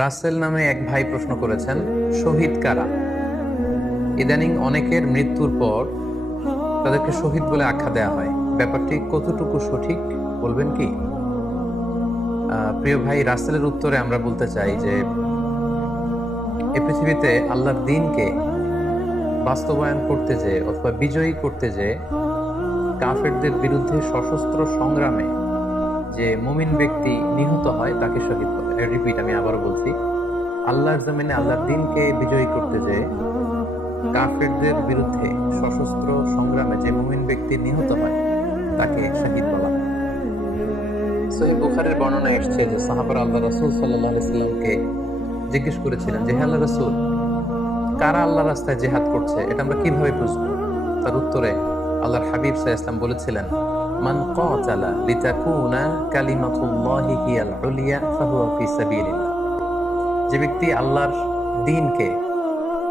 রাসেল নামে এক ভাই প্রশ্ন করেছেন, শহীদ কারা? ইদানিং অনেকের মৃত্যুর পর তাদেরকে শহীদ বলে আখ্যা দেওয়া হয়। ব্যাপারটি কতটুকু সঠিক বলবেন কি? প্রিয় ভাই, রাসেলের উত্তরে আমরা বলতে চাই যে এ পৃথিবীতে আল্লাহর দ্বীনকে বাস্তবায়ন করতে যে অথবা বিজয়ী করতে যে কাফেরদের বিরুদ্ধে সশস্ত্র সংগ্রামে যে মুমিন ব্যক্তি নিহত হয় তাকে শহীদ বলে। রিপিট, আমি আবারও বলছি, আল্লাহর জমিনে আল্লাহর দ্বীনকে বিজয়ী করতে যে কাফেরদের বিরুদ্ধে সশস্ত্র সংগ্রামে যে মুমিন ব্যক্তি নিহত হয় তাকে শহীদ বলা হয়। সহিহ বুখারীর বর্ণনায় এসেছে যে সাহাবারা আল্লাহ রাসূল সাল্লাল্লাহু আলাইহি সাল্লামকে জিজ্ঞেস করেছিলেন যে, হে আল্লাহ রাসূল, কারা আল্লাহর রাস্তায় জিহাদ করছে এটা আমরা কিভাবে বুঝবো? তার উত্তরে আল্লাহর হাবিব সাল্লাল্লাহু আলাইহি ওয়াসাল্লাম বলেছিলেন, মান কাতালা লিতাকুনা কালিমাতুল্লাহি হিয়াল উলিয়া ফাহুয়া ফি সাবিলিল্লাহ। যে ব্যক্তি আল্লাহর দ্বীনকে,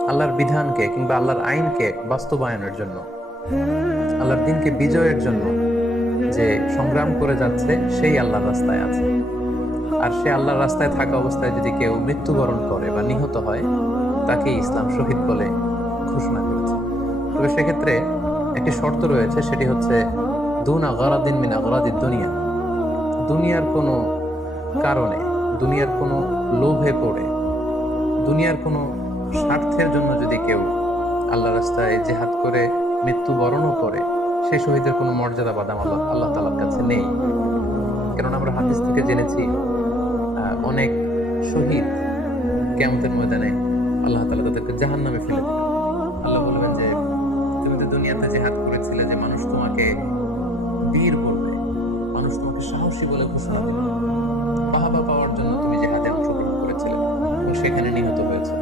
আল্লাহর বিধানকে কিংবা আল্লাহর আইনকে বাস্তবায়নের জন্য, আল্লাহর দ্বীনকে বিজয়ের জন্য যে সংগ্রাম করে যাচ্ছে সেই আল্লাহর রাস্তায় আছে। আর সে আল্লাহর রাস্তায় থাকা অবস্থায় যদি কেউ মৃত্যুবরণ করে বা নিহত হয় তাকে ইসলাম শহীদ বলে ঘোষণা করেছে। তবে সেক্ষেত্রে একটি শর্ত রয়েছে, সেটি হচ্ছে দুনা গরাদিন মিন আগরাদিদ দুনিয়া। দুনিয়ার কোনো কারণে, দুনিয়ার কোনো লোভে পড়ে, দুনিয়ার কোনো স্বার্থের জন্য যদি কেউ আল্লাহ রাস্তায় জিহাদ করে মৃত্যুবরণও করে, সেই শহীদের কোনো মর্যাদা বা দাম আল্লাহ তাআলার কাছে নেই। কারণ আমরা হাদিস থেকে জেনেছি অনেক শহীদ কিয়ামতের ময়দানে আল্লাহ তাআলা তাদেরকে জাহান্নামে ফেলে দিবেন। আল্লাহ বলবেন যে, তুমি তো দুনিয়াতে জিহাদ করেছিলে, যে মানুষ তোমাকে বীর বলবে, মানুষ তোমাকে সাহসী বলে ঘোষণা দিবে, বাহবা পাওয়ার জন্য তুমি জিহাদে অংশগ্রহণ করেছিলে এবং সেখানে নিহত হয়েছে।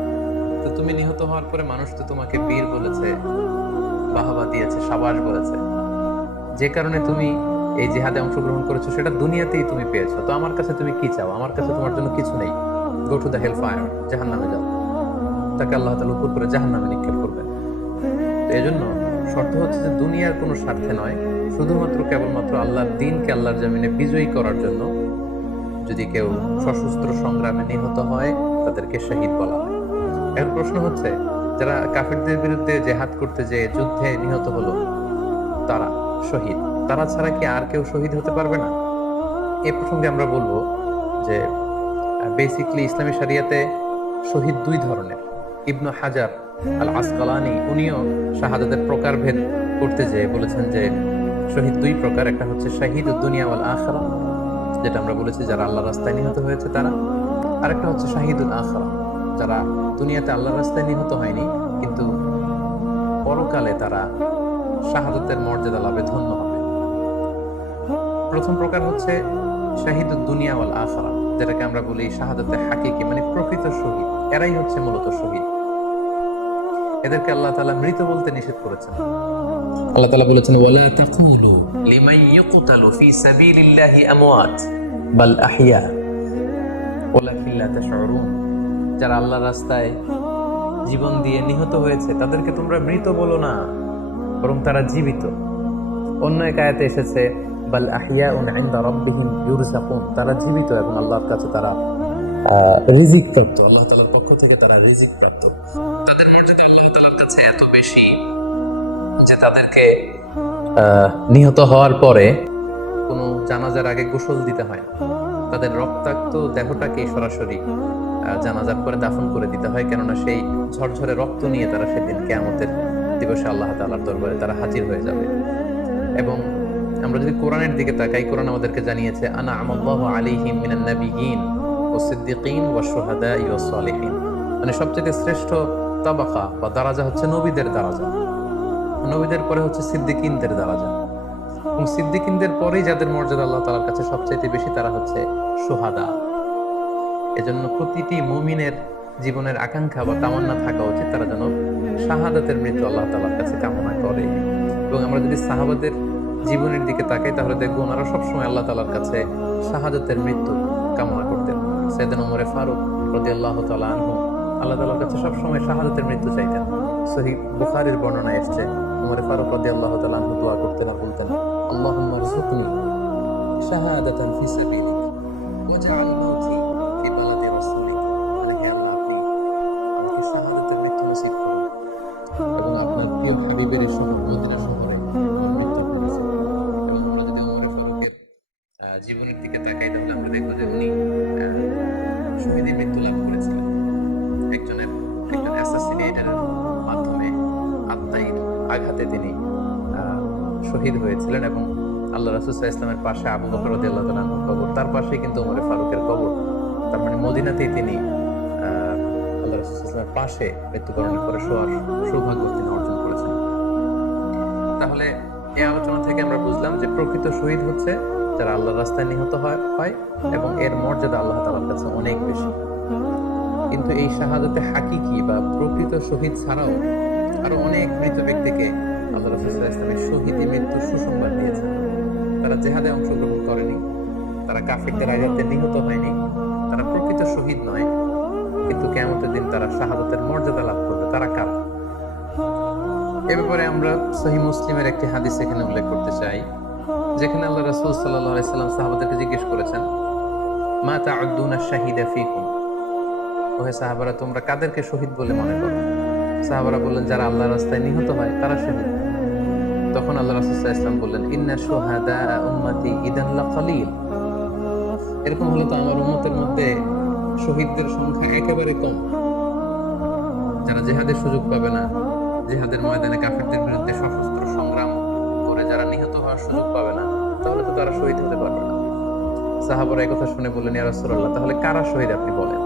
তো তুমি নিহত হওয়ার পরে মানুষ তো তোমাকে বীর বলেছে, বাহবা দিয়েছে, সাবাস বলেছে, যে কারণে তুমি এই জিহাদে অংশগ্রহণ করেছো সেটা দুনিয়াতেই তুমি পেয়েছো। তো আমার কাছে তুমি কি চাও? আমার কাছে তোমার জন্য কিছু নেই। Go to the hell fire, জাহান্নামে যাও। তাকে আল্লাহ তাআলা উপর করে জাহান্নামে নিক্ষেপ করবেন। তো এজন্য শর্ত হচ্ছে যে দুনিয়ার কোনো স্বার্থে নয়, শুধুমাত্র কেবলমাত্র আল্লাহর দ্বীনকে আল্লাহর জমিনে বিজয়ী করার জন্য যদি কেউ সশস্ত্র সংগ্রামে নিহত হয় তাদেরকে শহীদ বলা হয়। এখন প্রশ্ন হচ্ছে, যারা কাফিরদের বিরুদ্ধে জিহাদ করতে যে যুদ্ধে নিহত হলো তারা শহীদ, তারা ছাড়া কি আর কেউ শহীদ হতে পারবে না? এ প্রসঙ্গে আমরা বলবো যে বেসিকলি ইসলামী শরিয়াতে শহীদ দুই ধরনের। ইবনু হাজার আল আসকালানি উনিও শাহাদাতের প্রকারভেদ করতে যেয়ে বলেছেন যে শহীদ দুই প্রকার। একটা হচ্ছে শাহিদুদ দুনিয়া ওয়াল আখিরা, যেটা আমরা বলেছি যারা আল্লাহর রাস্তায় নিহত হয়েছে তারা। আরেকটা হচ্ছে শাহিদুল আখিরা, যারা দুনিয়াতে আল্লাহর রাস্তায় নিহত হয়নি কিন্তু পরকালে তারা শাহাদাতের মর্যাদা লাভে ধন্য হবে। প্রথম প্রকার হচ্ছে শাহিদুদ দুনিয়া ওয়াল আখিরা, যেটাকে আমরা বলি শাহাদাতে হাকিকি, মানে প্রকৃত শহীদ। এরাই হচ্ছে মূলত শহীদ। এদেরকে আল্লাহ তাআলা মৃত বলতে নিষেধ করেছেন। আল্লাহ তাআলা বলেছেন, ওয়ালা তাকুলু লিমান ইয়ুকতালু ফি সাবিলিল্লাহি আমওয়াত বাল আহইয়া ওয়ালাকিন লা তাশউরুন। যারা আল্লাহর রাস্তায় জীবন দিয়ে নিহত হয়েছে তাদেরকে তোমরা মৃত বলো না, বরং তারা জীবিত। অন্য এক আয়াতে এসেছে, বাল আহইয়াউন ইনদা রাব্বিহিম ইউরযাকুন, তারা জীবিত এবং আল্লাহর কাছে তারা রিজিক প্রাপ্ত, আল্লাহ তাআলার পক্ষ থেকে তারা রিজিক প্রাপ্ত। তাদের মর্যাদা আল্লাহ তাআলার কাছে এত বেশি যে তাদেরকে নিহত হওয়ার পরে কোনো জানাজার আগে গোসল দিতে হয় না। তাদের রক্তাক্ত দেহটাকে সরাসরি জানাজার পরে দাফন করে দিতে হয়, কেননা সেই ঝরঝরে রক্ত নিয়ে তারা সেদিন কিয়ামতের দিবসে আল্লাহ তাআলার দরবারে তারা হাজির হয়ে যাবে। এবং আমরা যদি কোরআনের দিকে তাকাই, কোরআন আমাদেরকে জানিয়েছে, আনা আমাল্লাহু আলাইহিম মিনান নাবিয়িন ওয়াস সিদ্দিকিন ওয়াশ শুহাদাই ওয়াস সালিহিন, মানে সবচেয়ে শ্রেষ্ঠ তাবাকা বা দারাজা হচ্ছে নবীদের দারাজা, নবীদের পরে হচ্ছে সিদ্দিকিনদের দারাজা, এবং সিদ্দিকিনদের পরেই যাদের মর্যাদা আল্লাহ তাআলার কাছে সবচাইতে বেশি তারা হচ্ছে শুহাদা। এজন্য প্রতিটি মুমিনের জীবনের আকাঙ্ক্ষা বা তামান্না থাকা উচিত তারা যেন শাহাদাতের মৃত্যু আল্লাহ তাআলার কাছে কামনা করে। এবং আমরা যদি সাহাবাদের জীবনের দিকে তাকাই তাহলে দেখবো ওনারা সবসময় আল্লাহ তাআলার কাছে শাহাদাতের মৃত্যু কামনা করতেন। সাইয়েদনা ওমর ফারুক রাদিয়াল্লাহু তাআলা আনহু আল্লাহ তাআলার কাছে সবসময় শাহাদাতের মৃত্যু চাইতেন। সহিহ বুখারীর বর্ণনায় এসেছে, ওমর ফারুক রাদিয়াল্লাহু তাআলা আনহু দোয়া করতেন আর বলতেন, আল্লাহুম্মা রযুকনি শাহাদাতান ফি সাবিলিক ওয়াজআল মাউতি ফি বালাদি রাসূলিক শহীদের মৃত্যু লাভ করেছিলেন। একজন অ্যাসাসিনেটরের মাধ্যমে আত্মাইর আঘাতে তিনি শহীদ হয়েছিলেন এবং আল্লাহ রাসূল সাল্লাল্লাহু আলাইহি ওয়াসাল্লামের পাশে আবু বকর রাদিয়াল্লাহু তাআলা আনহুর কবর, তার পাশেই কিন্তু ওমর ফারুকের কবর। তার মানে মদিনাতেই তিনি আল্লাহ রাসূল সাল্লাল্লাহু আলাইহি ওয়াসাল্লামের পাশে মৃত্যুবরণের পরে শোয়ার সৌভাগ্য তিনি অর্জন করেছেন। তাহলে এই আলোচনা থেকে আমরা বুঝলাম যে প্রকৃত শহীদ হচ্ছে যারা আল্লাহর রাস্তায় নিহত হয় এবং এর মর্যাদা আল্লাহ তাআলার কাছে অনেক বেশি। কিন্তু এই শাহাদাতে হাকিকি বা প্রকৃত শহীদ ছাড়াও আরো অনেক মৃত ব্যক্তিকে আল্লাহ রাসূল সাল্লাল্লাহু আলাইহি ওয়াসাল্লাম শহীদের মৃত্যুর সুসংবাদ দিয়েছেন। তারা জিহাদে অংশগ্রহণ করেনি, তারা কাফিরদের আঘাতে নিহত হয়নি, তারা প্রকৃত শহীদ নয়, কিন্তু কিয়ামতের দিন তারা শাহাদাতের মর্যাদা লাভ করবে। তারা কারা? এ ব্যাপারে আমরা সহিহ মুসলিমের একটি হাদিস এখানে উল্লেখ করতে চাই, যেখানে আল্লাহ রাসূল সাল্লাল্লাহু আলাইহি ওয়াসাল্লাম সাহাবাদেরকে জিজ্ঞেস করেছেন, মা তাউদ্দুনা শাহিদা ফিকুম, ওহে সাহাবারা তোমরা কাদেরকে শহীদ বলে মনে করো? সাহাবারা বললেন যারা আল্লাহর রাস্তায় নিহত হয় তারা শহীদ। তখন আল্লাহ রাসূল সাল্লাল্লাহু আলাইহি ওয়াসাল্লাম বললেন, ইন্না শুহাদা উম্মতি ইদান লাকালিল, এরকম হলে তো আমার উম্মতের মধ্যে শহীদদের সংখ্যা একেবারে কম। যারা জিহাদের সুযোগ পাবে না, জিহাদের ময়দানে কাফিরদের বিরুদ্ধে সশস্ত্র সংগ্রাম করে যারা নিহত হওয়ার সুযোগ পাবে না, তাহলে তো তারা শহীদ হতে পারবে না। সাহাবারা এই কথা শুনে বললেন, ইয়া রাসূলুল্লাহ তাহলে কারা শহীদ আপনি বলেন।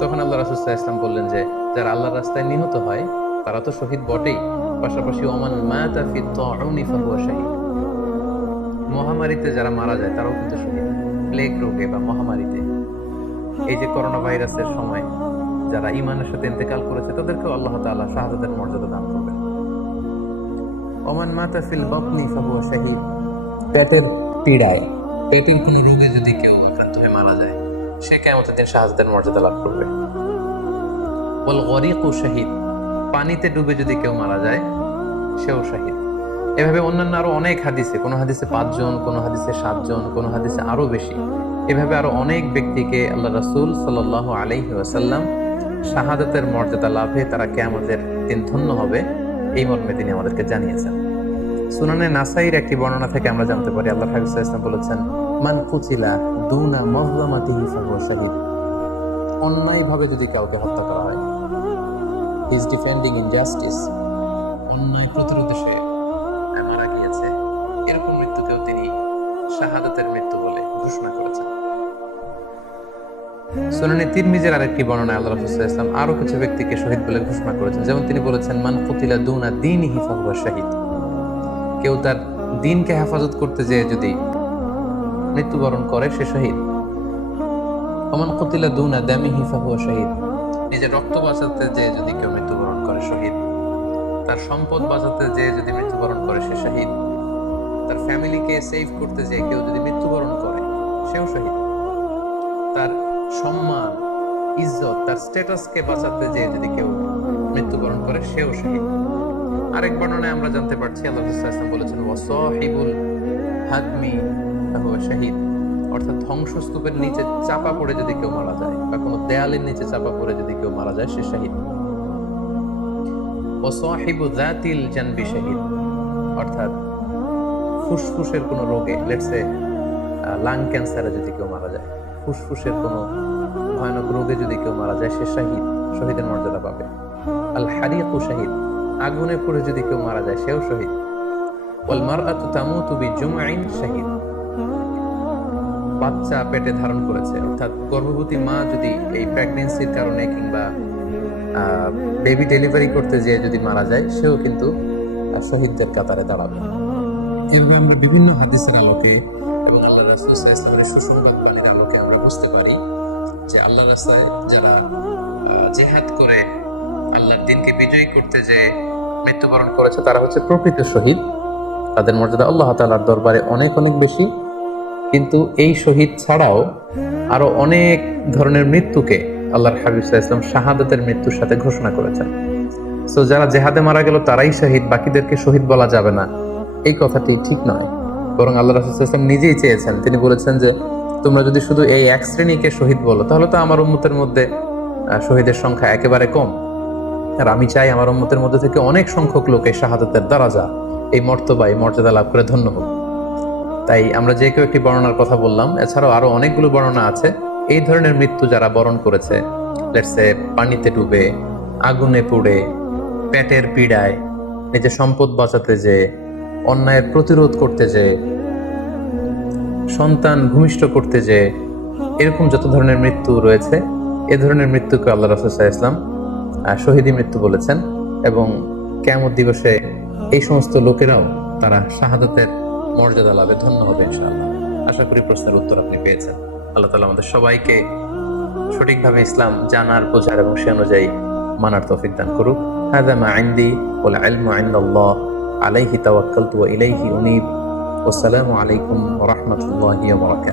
তখন আল্লাহ রাসূল সাল্লাল্লাহু আলাইহি ওয়াসাল্লাম বললেন যে যারা আল্লাহর রাস্তায় নিহত হয় তারা তো শহীদ বটেই, পাশাপাশি ওমান মাতা ফি তাউনি ফাহুয়া শাহীদ, মহামারীতে যারা মারা যায় তারাও কিন্তু শহীদ। প্লেগ রোগে বা মহামারীতে, এই যে করোনা ভাইরাসের সময় যারা ঈমানের সাথে ইন্তেকাল করেছে তাদেরকেও আল্লাহ তাআলা শাহাদাতের মর্যাদা দান করবেন। ওমান মাতা ফিল বাতনি ফাহুয়া শাহীদ, পেটের পীড়ায়, পেটের কোনো রোগে যদি কেউ আক্রান্ত হয়ে মারা যায় সে কিয়ামতের দিন শাহাদাতের মর্যাদা লাভ করবে। ওয়াল গরিকু শাহীদ, পানিতে ডুবে যদি কেউ মারা যায় সেও শাহীদ। এভাবে অন্যান্য আরো অনেক হাদিসে, কোন হাদিসে 5 জন, কোন হাদিসে 7 জন, কোন হাদিসে আরো বেশি, এভাবে আরো অনেক ব্যক্তিকে আল্লাহ রাসূল সাল্লাল্লাহু আলাইহি ওয়াসাল্লাম শাহাদাতের মর্যাদা লাভে তারা কিয়ামতের দিন ধন্য হবে এই মর্মে তিনি আমাদেরকে জানিয়েছেন। সুনানে নাসাইর একটি বর্ণনা থেকে আমরা জানতে পারি আল্লাহ হাবিব সাল্লাল্লাহু আলাইহি ওয়াসাল্লাম বলেছেন, মান কুতিলা দুনা মাযলামাতিহি ফাহুয়া শাহীদ, অন্যায়ভাবে যদি কাউকে হত্যা করা হয়, হি ইজ ডিফেন্ডিং ইনজাস্টিস, অন্যায় প্রতিরোধে সে মারা গিয়েছে, এরকম মৃত্যুকেও তিনি শাহাদাতের মৃত্যু বলে ঘোষণা করেছেন। সুনানে তিরমিজির আরেকটি বর্ণনায় আল্লাহ রাসূল সাল্লাল্লাহু আলাইহি ওয়াসাল্লাম আরো কিছু ব্যক্তিকে শহীদ বলে ঘোষণা করেছেন। যেমন তিনি বলেছেন, মান কুতিলা দুনা দীনিহি ফাহুয়া শাহীদ, কেউ তার দ্বীনকে হেফাজত করতে যেয়ে যদি মৃত্যুবরণ করে সে শহীদ। ওমান কুতিলা দুনা দামিহি ফাহুয়া শাহীদ, নিজের রক্ত বাঁচাতে যেয়ে যদি কেউ মৃত্যুবরণ করে শহীদ। তার সম্পদ বাঁচাতে যেয়ে যদি মৃত্যুবরণ করে সে শহীদ। তার ফ্যামিলিকে সেভ করতে যেয়ে কেউ যদি মৃত্যুবরণ করে সেও শহীদ। তার সম্মান, ইজ্জত, তার স্ট্যাটাসকে বাঁচাতে যেয়ে যদি কেউ মৃত্যুবরণ করে সেও শহীদ। আরেক বর্ণনায় আমরা জানতে পারছি আল্লাহ রাসূল সাল্লাল্লাহু আলাইহি ওয়াসাল্লাম বলেছেন, ওয়াসাহিবুল হাদমি ফাহুয়া শাহীদ, অর্থাৎ ধ্বংসস্তূপের নিচে চাপা পড়ে যদি কেউ মারা যায় বা কোনো দেয়ালের নিচে চাপা পড়ে যদি কেউ মারা যায় সে শহীদ। ওয়াসাহিবু যাতিল জানবি শাহীদ, অর্থাৎ ফুসফুসের কোনো রোগে, লেটস সে লাং ক্যান্সারে যদি কেউ মারা যায়, ফুসফুসের কোনো ভয়ানক রোগে যদি কেউ মারা যায় সে শহীদ, শহীদের মর্যাদা পাবে। আল হারিকু শাহীদ, আগুনে পুড়ে যদি কেউ মারা যায় সেও শহীদ। ওয়াল মারআতু তামুতু বিজুমআইন শাহীদ, বাচ্চা পেটে ধারণ করেছে, অর্থাৎ গর্ভবতী মা যদি এই প্রেগন্যান্সির কারণে কিংবা বেবি ডেলিভারি করতে যেয়ে যদি মারা যায় সেও কিন্তু শহীদদের কাতারে দাঁড়াবে। এভাবে আমরা বিভিন্ন হাদিসের আলোকে এবং আল্লাহ রাসূল সাল্লাল্লাহু আলাইহি ওয়াসাল্লামের সুসংবাদ বাণীর আলোকে আমরা বুঝতে পারি যে আল্লাহর রাস্তায় যারা জিহাদ করে আল্লাহর দ্বীনকে বিজয়ী করতে যে মৃত্যুবরণ করেছে তারা হচ্ছে প্রকৃত শহীদ। তাদের মর্যাদা আল্লাহ তাআলার দরবারে অনেক অনেক বেশি। কিন্তু এই শহীদ ছাড়াও আরো অনেক ধরনের মৃত্যুকে আল্লাহর হাবিব সাল্লাল্লাহু আলাইহি ওয়াসাল্লাম শাহাদাতের মৃত্যুর সাথে ঘোষণা করেছেন। সো যারা জিহাদে মারা গেল তারাই শহীদ, বাকিদেরকে শহীদ বলা যাবে না, এই কথাটি ঠিক নয়। বরং আল্লাহ রাসূল সাল্লাল্লাহু আলাইহি ওয়াসাল্লাম নিজেই চেয়েছেন, তিনি বলেছেন যে তোমরা যদি শুধু এই এক শ্রেণীকে শহীদ বলো তাহলে তো আমার উম্মতের মধ্যে শহীদের সংখ্যা একেবারে কম। আর আমি চাই আমার উম্মতের মধ্যে থেকে অনেক সংখ্যক লোক এই শাহাদাতের দারাজা, এই মর্তবা, এই মর্যাদা লাভ করে ধন্য হোক। তাই আমরা যে কেউ একটি বর্ণনার কথা বললাম, এছাড়াও আরো অনেকগুলো বর্ণনা আছে এই ধরনের মৃত্যু যারা বরণ করেছে, লেটস সে পানিতে ডুবে, আগুনে পুড়ে, পেটের পীড়ায়, নিজের সম্পদ বাঁচাতে যে, অন্যায়ের প্রতিরোধ করতে যে, সন্তান ভূমিষ্ঠ করতে যে, এরকম যত ধরনের মৃত্যু রয়েছে, এ ধরনের মৃত্যুকে আল্লাহ রাসূল সাল্লাল্লাহু আলাইহি ওয়াসাল্লাম শহীদী মৃত্যু বলেছেন। এবং কিয়ামত দিবসে এই সমস্ত লোকেরাও তারা শাহাদাতের মর্যাদা লাভে ধন্য হবে ইনশাআল্লাহ। আশা করি প্রশ্নের উত্তর আপনি পেয়েছেন। আল্লাহ তাআলা আমাদের সবাইকে সঠিকভাবে ইসলাম জানার, বোঝার এবং সে অনুযায়ী মানার তৌফিক দান করুক। হাযা মা ইনদি ওয়াল ইলমু ইনদাল্লাহ আলাইহি তাওয়াক্কালতু ওয়া ইলাইহি উনীব। ওয়াসসালামু আলাইকুম ওয়া রাহমাতুল্লাহি ওয়া বারাকাতুহু।